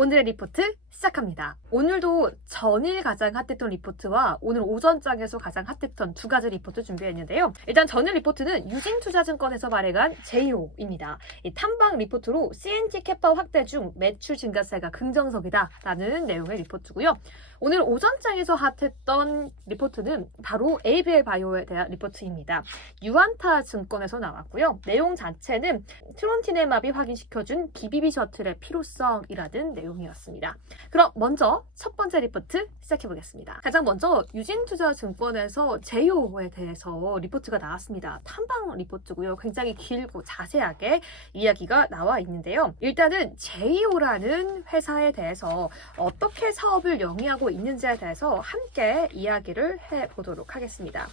오늘의 리포트 시작합니다. 오늘도 전일 가장 핫했던 리포트와 오늘 오전장에서 가장 핫했던 두 가지 리포트 준비했는데요. 일단 전일 리포트는 유진투자증권에서 발행한 제이호입니다. 이 탐방 리포트로 CNT 캐파 확대 중 매출 증가세가 긍정적이다 라는 내용의 리포트고요. 오늘 오전장에서 핫했던 리포트는 바로 ABL 바이오에 대한 리포트입니다. 유안타 증권에서 나왔고요. 내용 자체는 트론티네마비 확인시켜준 BBB 셔틀의 필요성이라는 내용이었습니다. 그럼 먼저 첫 번째 리포트 시작해보겠습니다. 가장 먼저 유진투자증권에서 제이호에 대해서 리포트가 나왔습니다. 탐방 리포트고요. 굉장히 길고 자세하게 이야기가 나와 있는데요. 일단은 제이호라는 회사에 대해서 어떻게 사업을 영위하고 있는지에 대해서 함께 이야기를 해보도록 하겠습니다.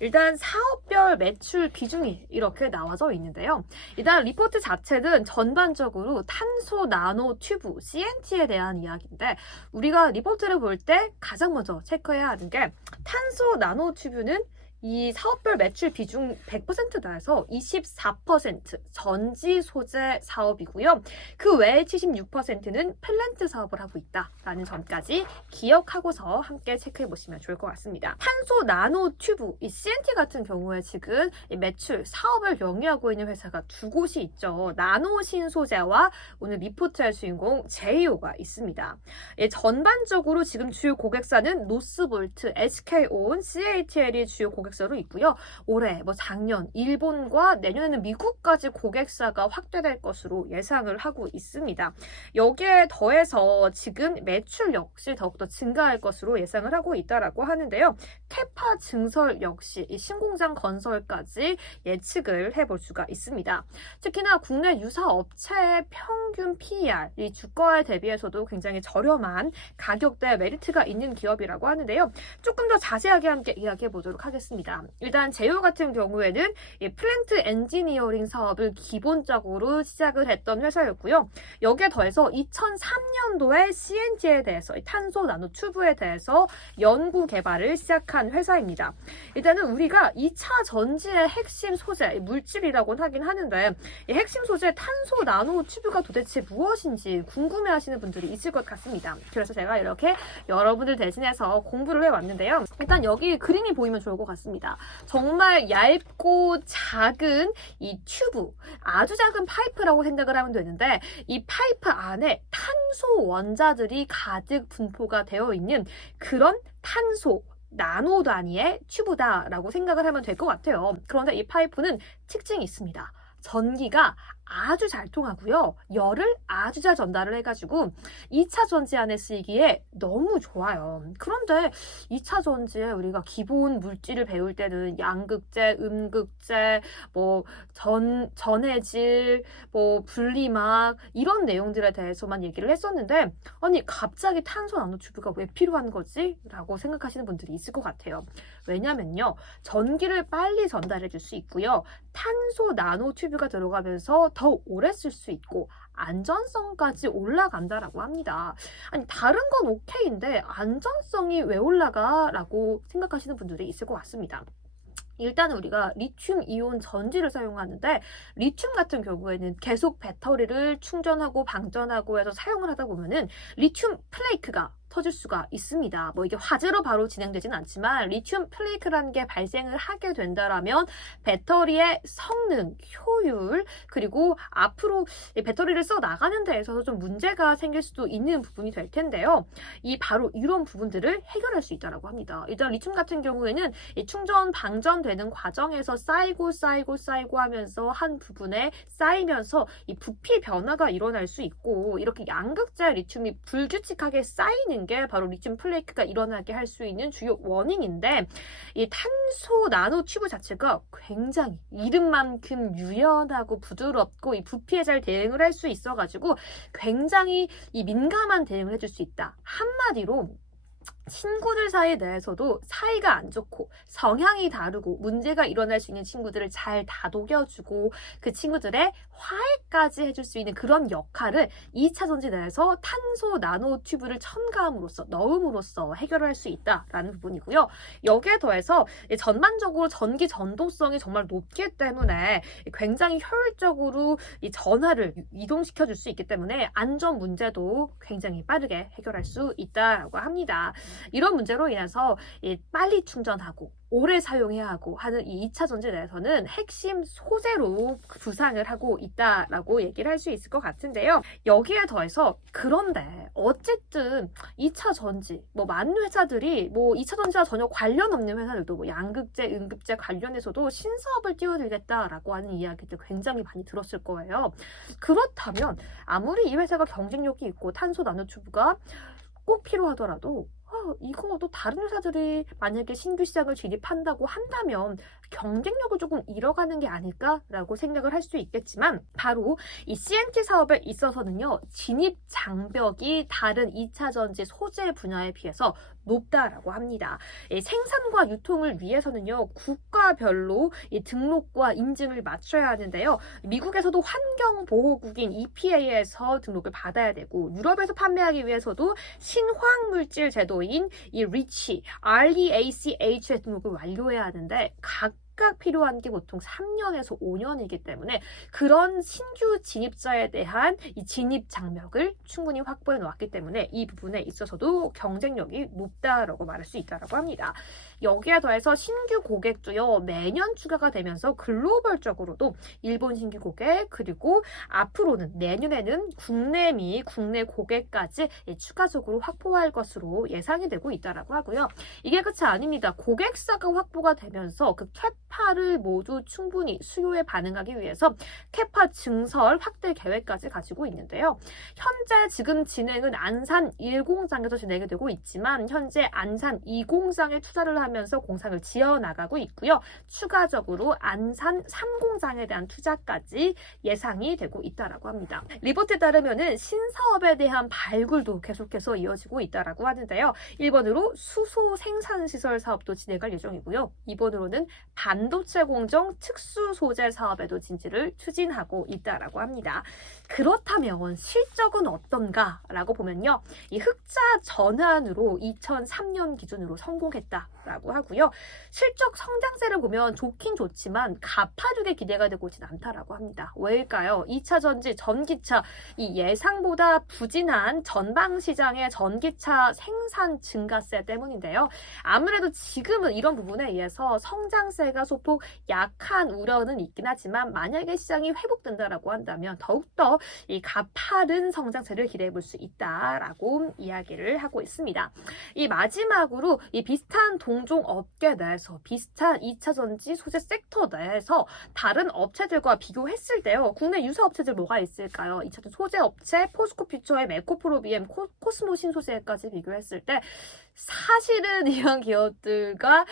일단 사업별 매출 비중이 이렇게 나와져 있는데요. 일단 리포트 자체는 전반적으로 탄소 나노 튜브 CNT에 대한 이야기인데 우리가 리포트를 볼 때 가장 먼저 체크해야 하는 게 탄소 나노 튜브는 이 사업별 매출 비중 100%다해서 24% 전지 소재 사업이고요. 그 외에 76%는 플랜트 사업을 하고 있다라는 점까지 기억하고서 함께 체크해 보시면 좋을 것 같습니다. 탄소 나노 튜브, 이 CNT 같은 경우에 지금 이 매출 사업을 영위하고 있는 회사가 두 곳이 있죠. 나노 신소재와 오늘 리포트의 주인공 제이호가 있습니다. 전반적으로 지금 주요 고객사는 노스볼트, SK온, CATL이 주요 고객사로 있고요. 올해 작년 일본과 내년에는 미국까지 고객사가 확대될 것으로 예상을 하고 있습니다. 여기에 더해서 지금 매출 역시 더욱더 증가할 것으로 예상을 하고 있다라고 하는데요. 캐파 증설 역시 이 신공장 건설까지 예측을 해볼 수가 있습니다. 특히나 국내 유사 업체의 평균 PER, 이 주가에 대비해서도 굉장히 저렴한 가격대 메리트가 있는 기업이라고 하는데요. 조금 더 자세하게 함께 이야기해 보도록 하겠습니다. 일단 제이호 같은 경우에는 이 플랜트 엔지니어링 사업을 기본적으로 시작을 했던 회사였고요. 여기에 더해서 2003년도에 CNT에 대해서 탄소 나노 튜브에 대해서 연구 개발을 시작한 회사입니다. 일단은 우리가 2차 전지의 핵심 소재, 물질이라고는 하긴 하는데 이 핵심 소재 탄소 나노 튜브가 도대체 무엇인지 궁금해하시는 분들이 있을 것 같습니다. 그래서 제가 이렇게 여러분들 대신해서 공부를 해왔는데요. 일단 여기 그림이 보이면 좋을 것 같습니다. 정말 얇고 작은 이 튜브, 아주 작은 파이프라고 생각을 하면 되는데 이 파이프 안에 탄소 원자들이 가득 분포가 되어 있는 그런 탄소 나노 단위의 튜브다라고 생각을 하면 될 것 같아요. 그런데 이 파이프는 특징이 있습니다. 전기가 아주 잘 통하고요. 열을 아주 잘 전달을 해가지고 2차 전지 안에 쓰이기에 너무 좋아요. 그런데 2차 전지에 우리가 기본 물질을 배울 때는 양극재, 음극재, 전해질, 분리막 이런 내용들에 대해서만 얘기를 했었는데 아니 갑자기 탄소 나노튜브가 왜 필요한 거지? 라고 생각하시는 분들이 있을 것 같아요. 왜냐면요. 전기를 빨리 전달해 줄 수 있고요. 탄소 나노튜브가 들어가면서 더 오래 쓸 수 있고 안전성까지 올라간다라고 합니다. 아니 다른 건 오케이인데 안전성이 왜 올라가? 라고 생각하시는 분들이 있을 것 같습니다. 일단 우리가 리튬 이온 전지를 사용하는데 리튬 같은 경우에는 계속 배터리를 충전하고 방전하고 해서 사용을 하다 보면은 리튬 플레이크가 터질 수가 있습니다. 이게 화재로 바로 진행되진 않지만 리튬 플레이크라는 게 발생을 하게 된다라면 배터리의 성능, 효율, 그리고 앞으로 배터리를 써 나가는 데 있어서 좀 문제가 생길 수도 있는 부분이 될 텐데요. 바로 이런 부분들을 해결할 수 있다고 합니다. 일단 리튬 같은 경우에는 이 충전, 방전되는 과정에서 쌓이고 하면서 한 부분에 쌓이면서 이 부피 변화가 일어날 수 있고 이렇게 양극재 리튬이 불규칙하게 쌓이는 게 바로 리튬 플레이크가 일어나게 할 수 있는 주요 원인인데 이 탄소 나노 튜브 자체가 굉장히 이름만큼 유연하고 부드럽고 이 부피에 잘 대응을 할 수 있어가지고 굉장히 이 민감한 대응을 해줄 수 있다. 한마디로 친구들 사이 내에서도 사이가 안 좋고 성향이 다르고 문제가 일어날 수 있는 친구들을 잘 다독여주고 그 친구들의 화해까지 해줄 수 있는 그런 역할을 2차 전지 내에서 탄소 나노 튜브를 첨가함으로써 넣음으로써 해결할 수 있다라는 부분이고요. 여기에 더해서 전반적으로 전기 전도성이 정말 높기 때문에 굉장히 효율적으로 이 전하를 이동시켜 줄 수 있기 때문에 안전 문제도 굉장히 빠르게 해결할 수 있다라고 합니다. 이런 문제로 인해서 빨리 충전하고 오래 사용해야 하고 하는 이 2차 전지 내에서는 핵심 소재로 부상을 하고 있다라고 얘기를 할 수 있을 것 같은데요. 여기에 더해서 그런데 어쨌든 2차 전지 많은 회사들이 2차 전지와 전혀 관련 없는 회사들도 양극재, 음극재 관련해서도 신사업을 띄워들겠다라고 하는 이야기들 굉장히 많이 들었을 거예요. 그렇다면 아무리 이 회사가 경쟁력이 있고 탄소 나노튜브가 꼭 필요하더라도 이거 또 다른 회사들이 만약에 신규 시장을 진입한다고 한다면 경쟁력을 조금 잃어가는 게 아닐까라고 생각을 할 수 있겠지만 바로 이 CNT 사업에 있어서는요. 진입 장벽이 다른 2차 전지 소재 분야에 비해서 높다라고 합니다. 생산과 유통을 위해서는요. 국가별로 등록과 인증을 맞춰야 하는데요. 미국에서도 환경보호국인 EPA에서 등록을 받아야 되고 유럽에서 판매하기 위해서도 신화학물질 제도인 이 REACH, REACH의 등록을 완료해야 하는데 각각 필요한 게 보통 3년에서 5년이기 때문에 그런 신규 진입자에 대한 이 진입 장벽을 충분히 확보해 놓았기 때문에 이 부분에 있어서도 경쟁력이 높다라고 말할 수 있다고 합니다. 여기에 더해서 신규 고객도요 매년 추가가 되면서 글로벌적으로도 일본 신규 고객 그리고 앞으로는 내년에는 국내 미 국내 고객까지 추가적으로 확보할 것으로 예상이 되고 있다라고 하고요. 이게 끝이 아닙니다. 고객사가 확보가 되면서 그 캐파를 모두 충분히 수요에 반응하기 위해서 캐파 증설 확대 계획까지 가지고 있는데요. 현재 지금 진행은 안산 1공장에서 진행이 되고 있지만 현재 안산 2공장에 투자를 하면서 공장을 지어나가고 있고요. 추가적으로 안산 3공장에 대한 투자까지 예상이 되고 있다라고 합니다. 리포트에 따르면은 신사업에 대한 발굴도 계속해서 이어지고 있다라고 하는데요. 1번으로 수소 생산시설 사업도 진행할 예정이고요. 2번으로는 반도체 공정 특수 소재 사업에도 진지를 추진하고 있다라고 합니다. 그렇다면 실적은 어떤가라고 보면요. 이 흑자 전환으로 2003년 기준으로 성공했다라고 하고요. 실적 성장세를 보면 좋긴 좋지만 가파르게 기대가 되고 있진 않다라고 합니다. 왜일까요? 2차 전지, 전기차 이 예상보다 부진한 전방 시장의 전기차 생산 증가세 때문인데요. 아무래도 지금은 이런 부분에 의해서 성장세가 소폭 약한 우려는 있긴 하지만 만약에 시장이 회복된다라고 한다면 더욱더 이 가파른 성장세를 기대해 볼 수 있다라고 이야기를 하고 있습니다. 이 마지막으로 이 비슷한 동종 업계 내에서 비슷한 2차 전지 소재 섹터 내에서 다른 업체들과 비교했을 때요. 국내 유사 업체들 뭐가 있을까요? 2차 전지 소재 업체 포스코 퓨처엠, 에코프로비엠, 코스모 신소재까지 비교했을 때 사실은 이런 기업들과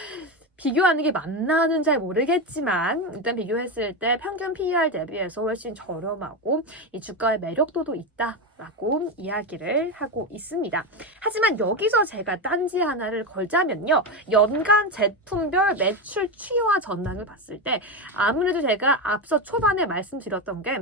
비교하는 게 맞나는 잘 모르겠지만 일단 비교했을 때 평균 PER 대비해서 훨씬 저렴하고 이 주가의 매력도도 있다라고 이야기를 하고 있습니다. 하지만 여기서 제가 딴지 하나를 걸자면요. 연간 제품별 매출 추이와 전망을 봤을 때 아무래도 제가 앞서 초반에 말씀드렸던 게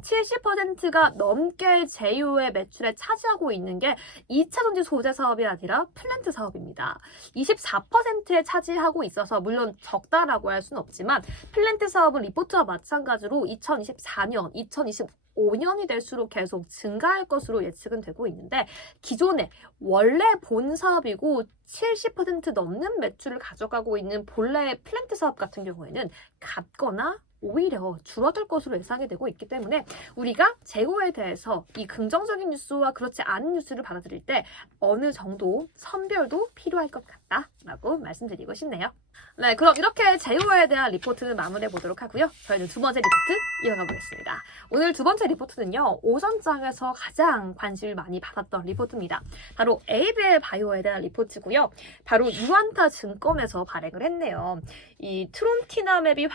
70%가 넘게 제휴의 매출에 차지하고 있는 게 2차 전지 소재 사업이 아니라 플랜트 사업입니다. 24%에 차지하고 있어서 물론 적다라고 할 수는 없지만 플랜트 사업은 리포트와 마찬가지로 2024년, 2025년이 될수록 계속 증가할 것으로 예측은 되고 있는데 기존에 원래 본 사업이고 70% 넘는 매출을 가져가고 있는 본래의 플랜트 사업 같은 경우에는 같거나 오히려 줄어들 것으로 예상이 되고 있기 때문에 우리가 제고에 대해서 이 긍정적인 뉴스와 그렇지 않은 뉴스를 받아들일 때 어느 정도 선별도 필요할 것 같다라고 말씀드리고 싶네요. 네, 그럼 이렇게 제휴에 대한 리포트는 마무리해 보도록 하고요. 저희는 두 번째 리포트 이어가 보겠습니다. 오늘 두 번째 리포트는요. 오전장에서 가장 관심을 많이 받았던 리포트입니다. 바로 에이벨 바이오에 대한 리포트고요. 바로 유안타 증권에서 발행을 했네요. 이 트론티나맵이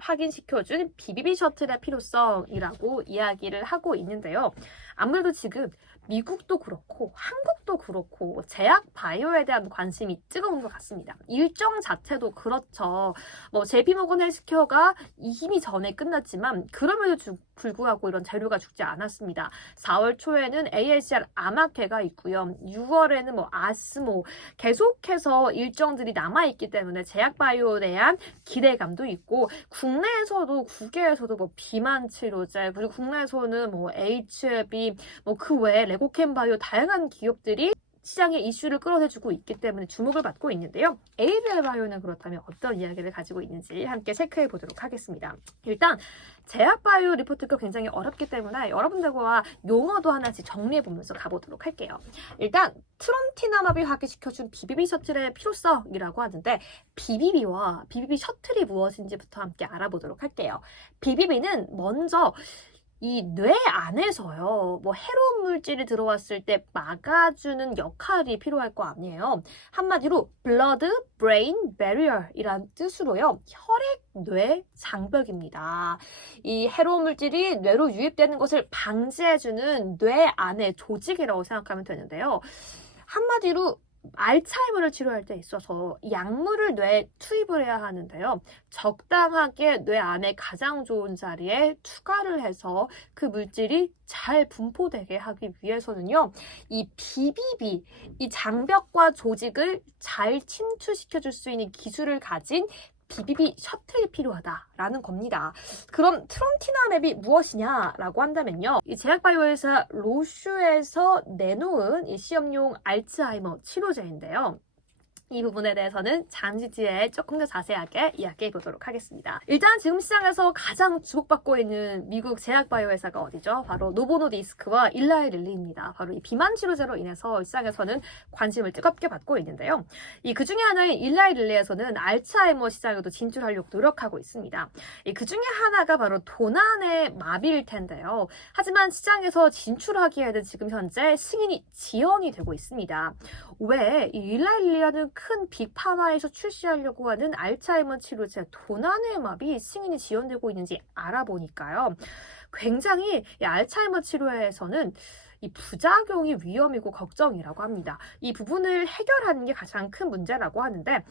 확인시켜준 BBB 셔틀의 필요성이라고 이야기를 하고 있는데요. 아무래도 지금 미국도 그렇고 한국도 제약도 그렇고 제약 바이오에 대한 관심이 뜨거운 것 같습니다. 일정 자체도 그렇죠. 뭐 JP모건 헬스케어가 이미 전에 끝났지만 그럼에도 불구하고 이런 재료가 죽지 않았습니다. 4월 초에는 ALCR 암학회가 있고요. 6월에는 뭐 아스모 계속해서 일정들이 남아있기 때문에 제약바이오에 대한 기대감도 있고 국내에서도 국외에서도 뭐 비만 치료제 그리고 국내에서는 뭐 HLB 뭐 그 외에 레고캠바이오 다양한 기업들이 시장의 이슈를 끌어내주고 있기 때문에 주목을 받고 있는데요. ABL 바이오는 그렇다면 어떤 이야기를 가지고 있는지 함께 체크해 보도록 하겠습니다. 일단 제약 바이오 리포트가 굉장히 어렵기 때문에 여러분들과 용어도 하나씩 정리해 보면서 가보도록 할게요. 일단 트론티나마비 확인시켜준 BBB 셔틀의 필요성이라고 하는데 BBB와 BBB 셔틀이 무엇인지부터 함께 알아보도록 할게요. BBB는 먼저 이 뇌 안에서요, 뭐 해로운 물질이 들어왔을 때 막아주는 역할이 필요할 거 아니에요. 한마디로 blood brain barrier이란 뜻으로요, 혈액 뇌 장벽입니다. 이 해로운 물질이 뇌로 유입되는 것을 방지해주는 뇌 안의 조직이라고 생각하면 되는데요. 한마디로 알츠하이머를 치료할 때 있어서 약물을 뇌에 투입을 해야 하는데요. 적당하게 뇌 안에 가장 좋은 자리에 투과를 해서 그 물질이 잘 분포되게 하기 위해서는요. 이 BBB, 이 장벽과 조직을 잘 침투시켜줄 수 있는 기술을 가진 BBB 셔틀이 필요하다라는 겁니다. 그럼 트론티나맵이 무엇이냐라고 한다면요. 이 제약바이오회사 로슈에서 내놓은 이 시험용 알츠하이머 치료제인데요. 이 부분에 대해서는 잠시 뒤에 조금 더 자세하게 이야기해 보도록 하겠습니다. 일단 지금 시장에서 가장 주목받고 있는 미국 제약바이오 회사가 어디죠? 바로 노보노디스크와 일라이 릴리입니다. 바로 이 비만 치료제로 인해서 시장에서는 관심을 뜨겁게 받고 있는데요. 그 중에 하나인 일라이 릴리에서는 알츠하이머 시장에도 진출하려고 노력하고 있습니다. 그 중에 하나가 바로 도난의 마비일 텐데요. 하지만 시장에서 진출하기에는 지금 현재 승인이 지연이 되고 있습니다. 왜 이 일라이 릴리라는 큰 빅파마에서 출시하려고 하는 알츠하이머 치료제 도난의 마비 승인이 지연되고 있는지 알아보니까요. 굉장히 이 알츠하이머 치료에서는 이 부작용이 위험이고 걱정이라고 합니다. 이 부분을 해결하는 게 가장 큰 문제라고 하는데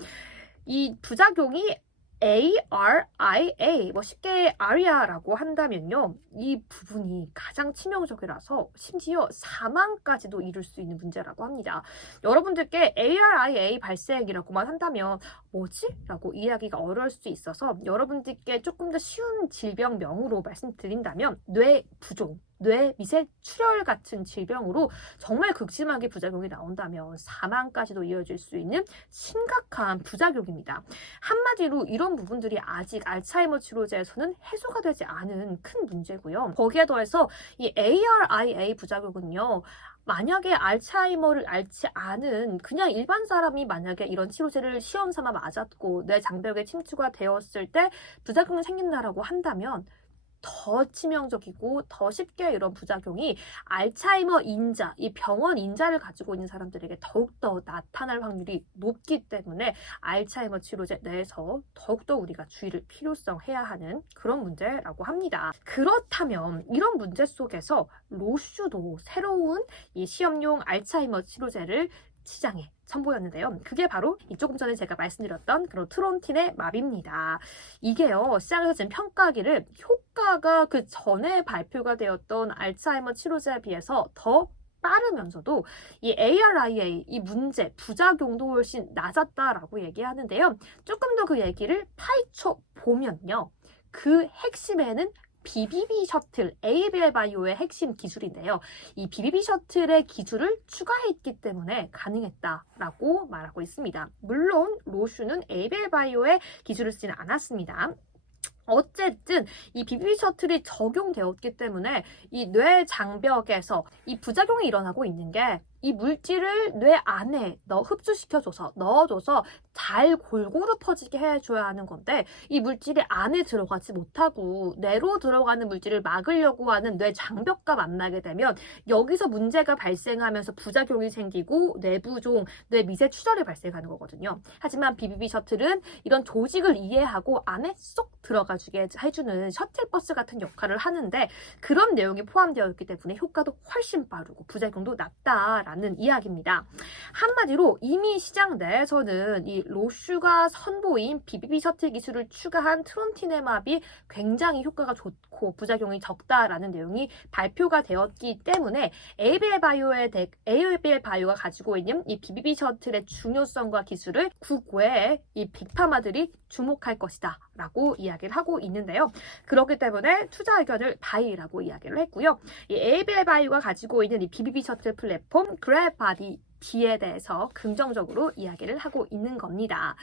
이 부작용이 ARIA, 뭐 쉽게 ARIA라고 한다면요. 이 부분이 가장 치명적이라서 심지어 사망까지도 이룰 수 있는 문제라고 합니다. 여러분들께 ARIA 발생이라고만 한다면 뭐지? 라고 이해하기가 어려울 수 있어서 여러분들께 조금 더 쉬운 질병명으로 말씀드린다면 뇌부종, 뇌 미세 출혈 같은 질병으로 정말 극심하게 부작용이 나온다면 사망까지도 이어질 수 있는 심각한 부작용입니다. 한마디로 이런 부분들이 아직 알츠하이머 치료제에서는 해소가 되지 않은 큰 문제고요. 거기에 더해서 이 ARIA 부작용은요. 만약에 알츠하이머를 앓지 않은 그냥 일반 사람이 만약에 이런 치료제를 시험 삼아 맞았고 뇌 장벽에 침투가 되었을 때 부작용이 생긴다라고 한다면 더 치명적이고 더 쉽게 이런 부작용이 알츠하이머 인자, 이 병원 인자를 가지고 있는 사람들에게 더욱더 나타날 확률이 높기 때문에 알츠하이머 치료제 내에서 더욱더 우리가 주의를 필요성해야 하는 그런 문제라고 합니다. 그렇다면 이런 문제 속에서 로슈도 새로운 이 시험용 알츠하이머 치료제를 시장에 선보였는데요. 그게 바로 조금 전에 제가 말씀드렸던 그런 트론틴의 마비입니다. 이게요, 시장에서 지금 평가하기를 효과가 그 전에 발표가 되었던 알츠하이머 치료제에 비해서 더 빠르면서도 이 ARIA, 이 문제, 부작용도 훨씬 낮았다라고 얘기하는데요. 조금 더 그 얘기를 파헤쳐 보면요. 그 핵심에는 BBB 셔틀, ABL 바이오의 핵심 기술인데요. 이 BBB 셔틀의 기술을 추가했기 때문에 가능했다라고 말하고 있습니다. 물론 로슈는 ABL 바이오의 기술을 쓰지는 않았습니다. 어쨌든 이 BBB 셔틀이 적용되었기 때문에 이 뇌 장벽에서 이 부작용이 일어나고 있는 게 이 물질을 뇌 안에 흡수시켜줘서 넣어줘서 잘 골고루 퍼지게 해줘야 하는 건데 이 물질이 안에 들어가지 못하고 뇌로 들어가는 물질을 막으려고 하는 뇌 장벽과 만나게 되면 여기서 문제가 발생하면서 부작용이 생기고 뇌부종, 뇌 미세 출혈이 발생하는 거거든요. 하지만 BBB 셔틀은 이런 조직을 이해하고 안에 쏙 들어가주게 해주는 셔틀버스 같은 역할을 하는데 그런 내용이 포함되어 있기 때문에 효과도 훨씬 빠르고 부작용도 낮다라는 있다라는 이야기입니다. 한마디로 이미 시장 내에서는 이 로슈가 선보인 BBB 셔틀 기술을 추가한 트론티네맙이 굉장히 효과가 좋고 부작용이 적다라는 내용이 발표가 되었기 때문에 에이비엘 바이오가 가지고 있는 이 BBB 셔틀의 중요성과 기술을 국외의 이 빅파마들이 주목할 것이다 라고 이야기를 하고 있는데요. 그렇기 때문에 투자 의견을 바이라고 이야기를 했고요. 이 에이비엘 바이오가 가지고 있는 이 BBB 셔틀 플랫폼 그랩바디 D에 대해서 긍정적으로 이야기를 하고 있는 겁니다.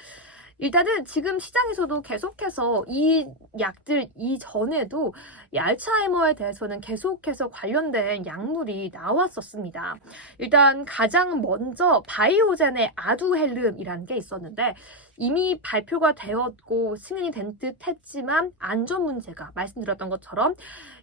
일단은 지금 시장에서도 계속해서 이 약들 이전에도 이 알츠하이머에 대해서는 계속해서 관련된 약물이 나왔었습니다. 일단 가장 먼저 바이오젠의 아두헬름이라는 게 있었는데 이미 발표가 되었고 승인이 된 듯 했지만 안전 문제가 말씀드렸던 것처럼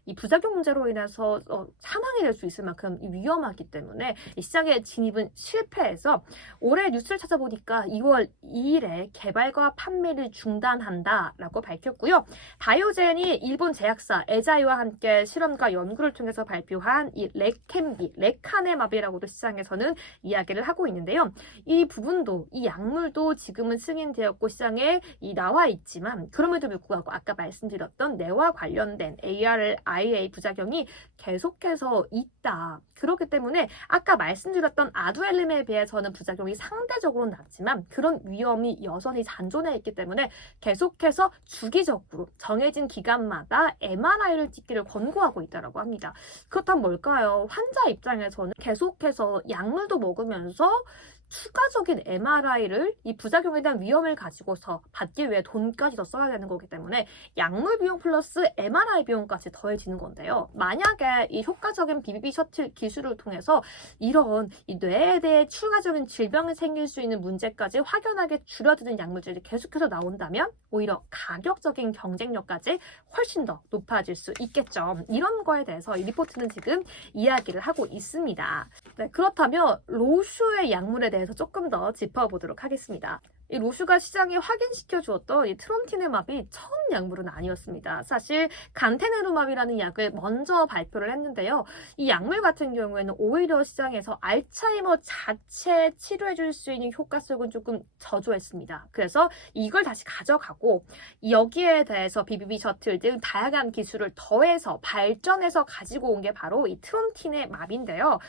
이 부작용 문제로 인해서 사망이 될 수 있을 만큼 위험하기 때문에 이 시장의 진입은 실패해서 올해 뉴스를 찾아보니까 2월 2일에 개발과 판매를 중단한다라고 밝혔고요. 바이오젠이 일본 제약사 에자이와 함께 실험과 연구를 통해서 발표한 이 레카네마비라고도 시장에서는 이야기를 하고 있는데요. 이 부분도 이 약물도 지금은 승인되었고 시장에 나와 있지만 그럼에도 불구하고 아까 말씀드렸던 뇌와 관련된 ARIA 부작용이 계속해서 있다. 그렇기 때문에 아까 말씀드렸던 아두헬름에 비해서는 부작용이 상대적으로 낮지만 그런 위험이 여전히 잔존해 있기 때문에 계속해서 주기적으로 정해진 기간마다 MRI를 찍기를 권고하고 있다고 합니다. 그렇다면 뭘까요? 환자 입장에서는 계속해서 약물도 먹으면서 추가적인 MRI를 이 부작용에 대한 위험을 가지고서 받기 위해 돈까지 더 써야 되는 거기 때문에 약물 비용 플러스 MRI 비용까지 더해지는 건데요. 만약에 이 효과적인 BBB 셔틀 기술을 통해서 이런 이 뇌에 대해 추가적인 질병이 생길 수 있는 문제까지 확연하게 줄여드는 약물들이 계속해서 나온다면 오히려 가격적인 경쟁력까지 훨씬 더 높아질 수 있겠죠. 이런 거에 대해서 이 리포트는 지금 이야기를 하고 있습니다. 네, 그렇다면 로슈의 약물에 대해서 조금 더 짚어보도록 하겠습니다. 이 로슈가 시장에 확인시켜 주었던 이 트론티네맙이 처음 약물은 아니었습니다. 사실 간테네루맙이라는 약을 먼저 발표를 했는데요. 이 약물 같은 경우에는 오히려 시장에서 알츠하이머 자체 치료해줄 수 있는 효과성은 조금 저조했습니다. 그래서 이걸 다시 가져가고 여기에 대해서 BBB 셔틀 등 다양한 기술을 더해서 발전해서 가지고 온 게 바로 이 트론티네맙인데요.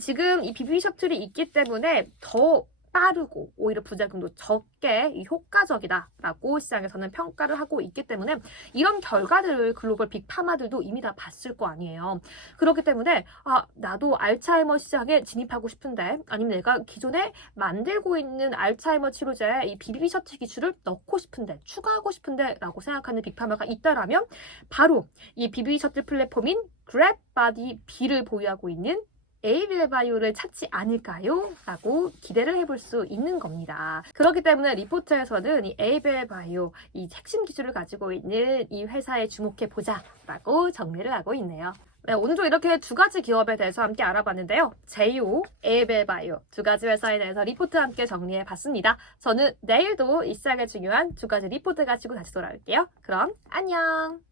지금 이 BBB 셔틀이 있기 때문에 더 빠르고 오히려 부작용도 적게 효과적이다라고 시장에서는 평가를 하고 있기 때문에 이런 결과들을 글로벌 빅파마들도 이미 다 봤을 거 아니에요. 그렇기 때문에 나도 알츠하이머 시장에 진입하고 싶은데 아니면 내가 기존에 만들고 있는 알츠하이머 치료제에 이 BBB 셔틀 기술을 넣고 싶은데 추가하고 싶은데 라고 생각하는 빅파마가 있다라면 바로 이 BBB 셔틀 플랫폼인 그랩바디 B를 보유하고 있는 에이비엘 바이오를 찾지 않을까요? 라고 기대를 해볼 수 있는 겁니다. 그렇기 때문에 리포트에서는 이 에이비엘 바이오, 이 핵심 기술을 가지고 있는 이 회사에 주목해보자 라고 정리를 하고 있네요. 네, 오늘도 이렇게 두 가지 기업에 대해서 함께 알아봤는데요. 제이오, 에이비엘 바이오 두 가지 회사에 대해서 리포트 함께 정리해봤습니다. 저는 내일도 이 시장에 중요한 두 가지 리포트 가지고 다시 돌아올게요. 그럼 안녕!